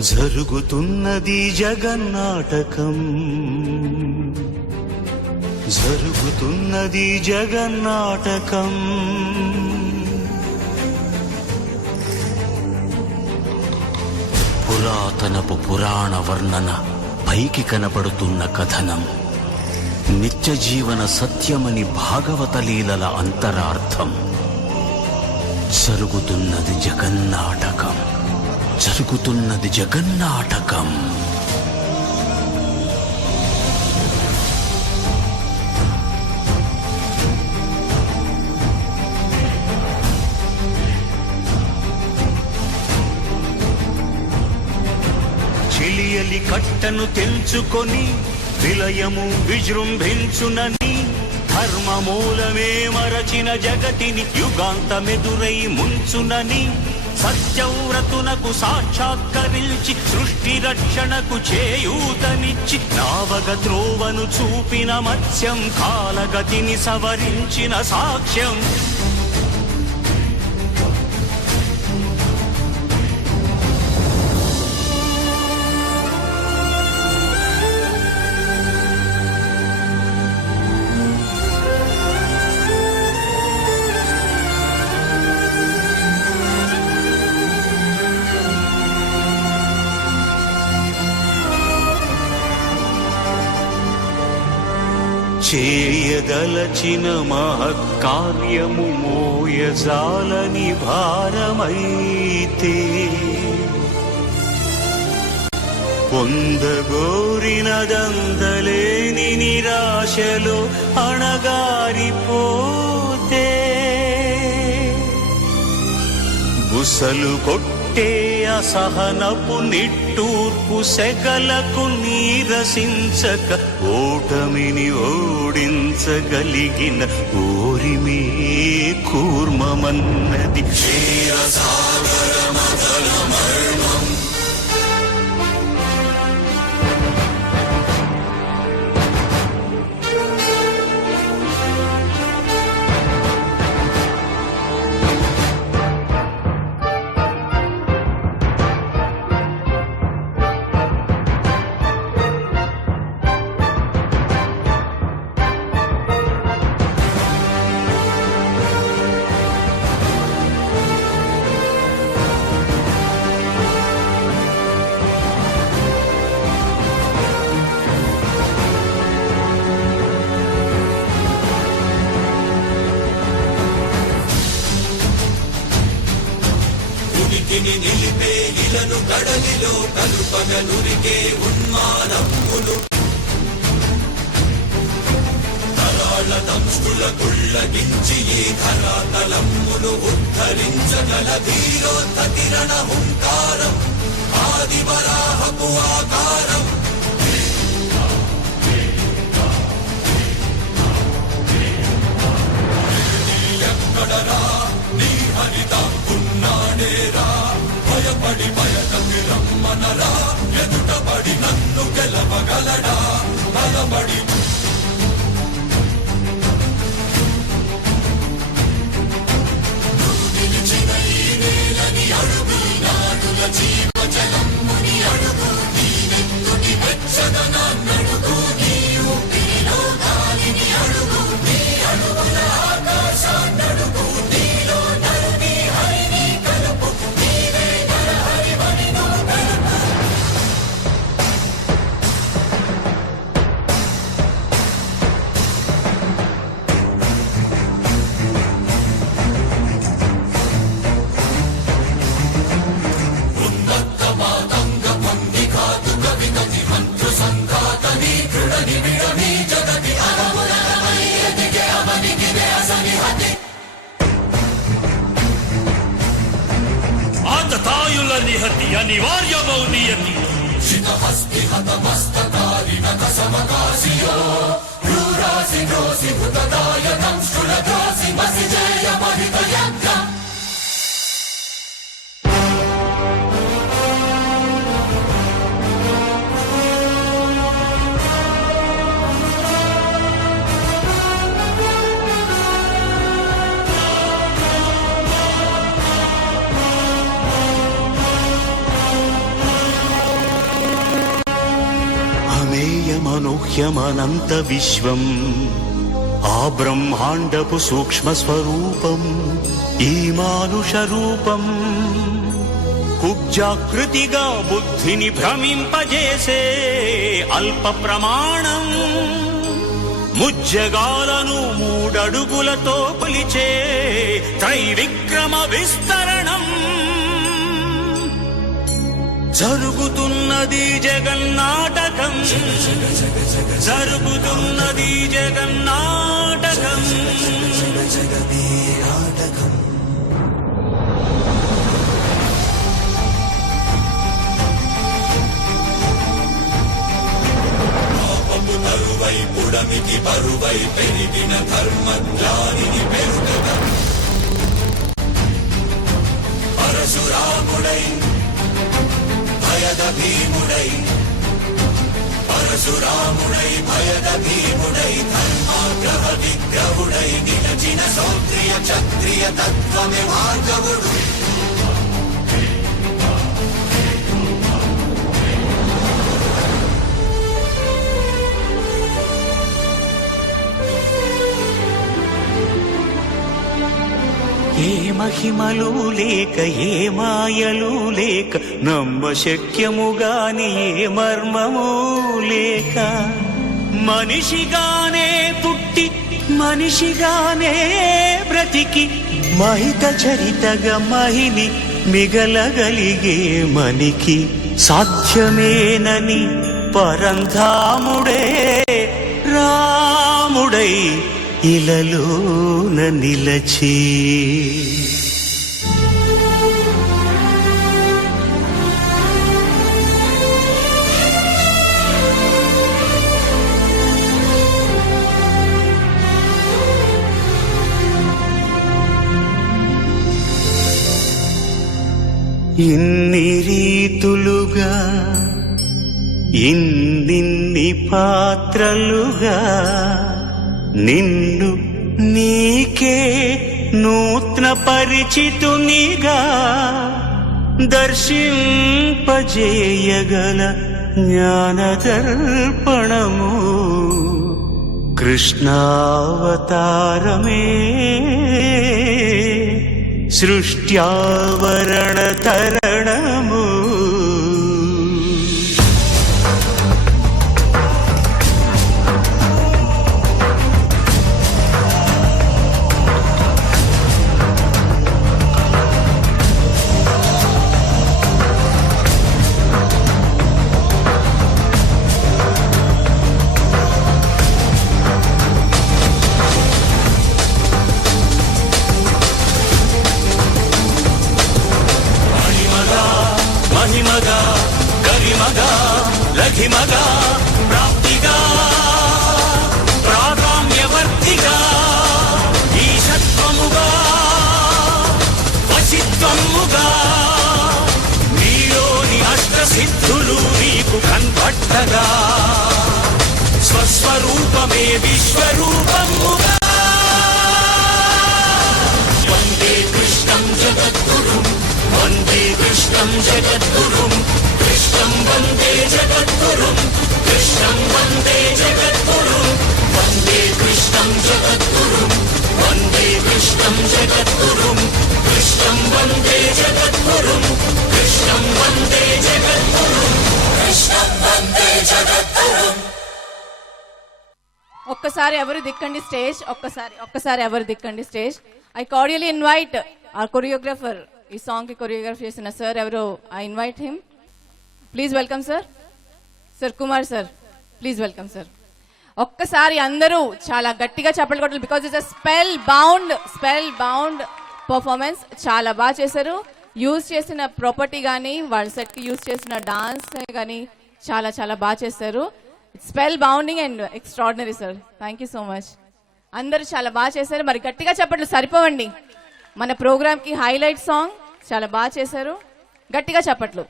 జరుగుతున్నది జగన్నాటకం, జరుగుతున్నది జగన్నాటకం. పురాతనపు పురాణ వర్ణన, పైకి కనబడుతున్న కథనం, నిత్య జీవన సత్యమని భాగవత లీలల అంతరార్థం. జరుగుతున్నది జగన్నాటకం, జరుగుతున్నది జగన్నాటకం. చెలియలి కట్టను తెంచుకొని విలయము విజృంభించునని, ధర్మమూలమే మరచిన జగతిని యుగాంతమెదురై ముంచునని, సత్యవ్రతునకు సాక్షాత్కరించి సృష్టి రక్షణకు చేయూతనిచ్చి, నావగ త్రోవను చూపిన మత్స్యం, కాలగతిని సవరించిన సాక్ష్యం. చేయదలచిన మహత్కార్యము మోయజాలని భారమైతే, పొందగోరినదందలేని నిరాశలో అణగారిపోతే, బుసలు కొట్టే అసహనపు నిట్టూర్పు సెగలకు నీరసించక, ఓటమిని ఓడించగలిగిన ఓరిమే కూర్మమన్నది క్షీరసాగరమర్మం. నిలిపే ఇలను కడలిలో కలుపగనురికే ఉన్మానములు, తరాళ దంష్టుల కుళ్ళగించి ఈ ధరాతలమ్మును ఉద్ధరించగల ధీరోత్తతిరణ హుంకారం, ఆదివరాహపు ఆకారం. ఎక్కడరా నీ హరిత ఉన్నాడేరా, భయపడి బయటకి రమ్మనరా, ఎదుటపడి నన్ను గెలవగలడా, బలపడి నిలిచిన ఈ నేలని అడుగు, నాడుల జీవజలమ్ముని అడుగు, నీ నెత్తుటి వెచ్చదనాన్నడుగు, నీ ఊపిరిలో గాలిని అడుగు, నీ అడుగుల ఆకాశాన్నడుగు, నీలో నరుని హరిని కలుపు, నీవే నరహరివని నువ్వు కలుపు. ఉన్మత్త మాతంగ పంగి కాదు కవితతి మంత్రు సంఘాతని దృఢని విడని జగతి అరములమై ఎదిగే అవనిగిరే అసని హతి. ఆతతాయుల నిహతి అనివార్యమౌ నియతి, శితహస్తి హతమస్తకారిణ కసమకాశియో, క్రూరాసి గ్రోసి భుతదాయకం స్థులద్రోసి మసి జయ మహిత యజ్ఞం. ఈమనుహ్యమనంత విశ్వం ఆ బ్రహ్మాండపు సూక్ష్మ స్వరూపం ఈ మానుష రూపం కుబ్జాకృతిగా బుద్ధిని భ్రమింపజేసే అల్ప ప్రమాణం ముజ్జగాలను మూడడుగులతో కొలిచే త్రైవిక్రమ విస్తరణం జరుగుతున్నది జగన్నాటకం జరుగుతున్నది జగన్నాటకం తరువై పుడమికి బరువై పెరిగిన ధర్మజ్ఞానిని పెరుగద పరశురాముడై భయద భీముడై పరశురాముడై భయద భీముడై ధర్మాగ్రహ విగ్రహుడై నిలచిన సౌత్రియ క్షత్రియ తత్వమే భార్గవుడు ఏ మహిమలు లేక ఏ మాయలు లేక నమ్మ శక్యముగాని ఏ మర్మము లేక మనిషిగానే పుట్టి మనిషిగానే బ్రతికి మహిత చరితగా మహిని మిగలగలిగే మనికి సాధ్యమేనని పరంధాముడే రాముడై ఇలలోన నిలచి ఇన్ని రీతులుగా ఇన్నిన్ని పాత్రలుగా నిన్ను నీకే నూత్న పరిచితునిగా దర్శింపజేయగల జ్ఞానదర్పణము కృష్ణావతారమే సృష్ట్యావరణ తరణము మహిమగా గరిమగా లఘిమగా ప్రాప్తిగా ప్రాగామ్యవర్తిగా ఈశత్వముగా వశిత్వముగా నీలోని అష్టసిద్ధులు నీకు కన్పట్టగా స్వస్వరూపమే విశ్వరూపముగా వందే కృష్ణం జగద్గురుం వందే కృష్ణం జగద్గురుం కృష్ణం వందే జగద్గురుం కృష్ణం వందే జగద్గురుం వందే కృష్ణం జగద్గురుం వందే కృష్ణం జగద్గురుం కృష్ణం వందే జగద్గురుం కృష్ణం వందే జగద్గురుం కృష్ణం వందే జగద్గురుం. ఒక్కసారి ఎవరు దిక్కండి స్టేజ్, ఒక్కసారి ఎవరు దిక్కండి stage. I cordially invite our choreographer, ఈ సాంగ్ కి కొరియోగ్రఫీ చేసిన సార్ ఎవరో, I invite him. Please welcome sir. Sir Kumar sir, please welcome sir. ఒక్కసారి అందరూ చాలా గట్టిగా చప్పట్లు కొట్టాలి, because it's spellbound performance. చాలా బాగా చేశారు. యూజ్ చేసిన ప్రాపర్టీ కానీ వాళ్ళ సెట్ కి యూజ్ చేసిన డాన్స్ కానీ చాలా చాలా బాగా చేశారు. Spell bounding and extraordinary sir. Thank you so much. అందరూ చాలా బాగా చేశారు. మరి గట్టిగా చప్పట్లు సరిపోవండి. మన ప్రోగ్రామ్ కి హైలైట్ సాంగ్ చాలా బాగా చేశారు. గట్టిగా చప్పట్లు.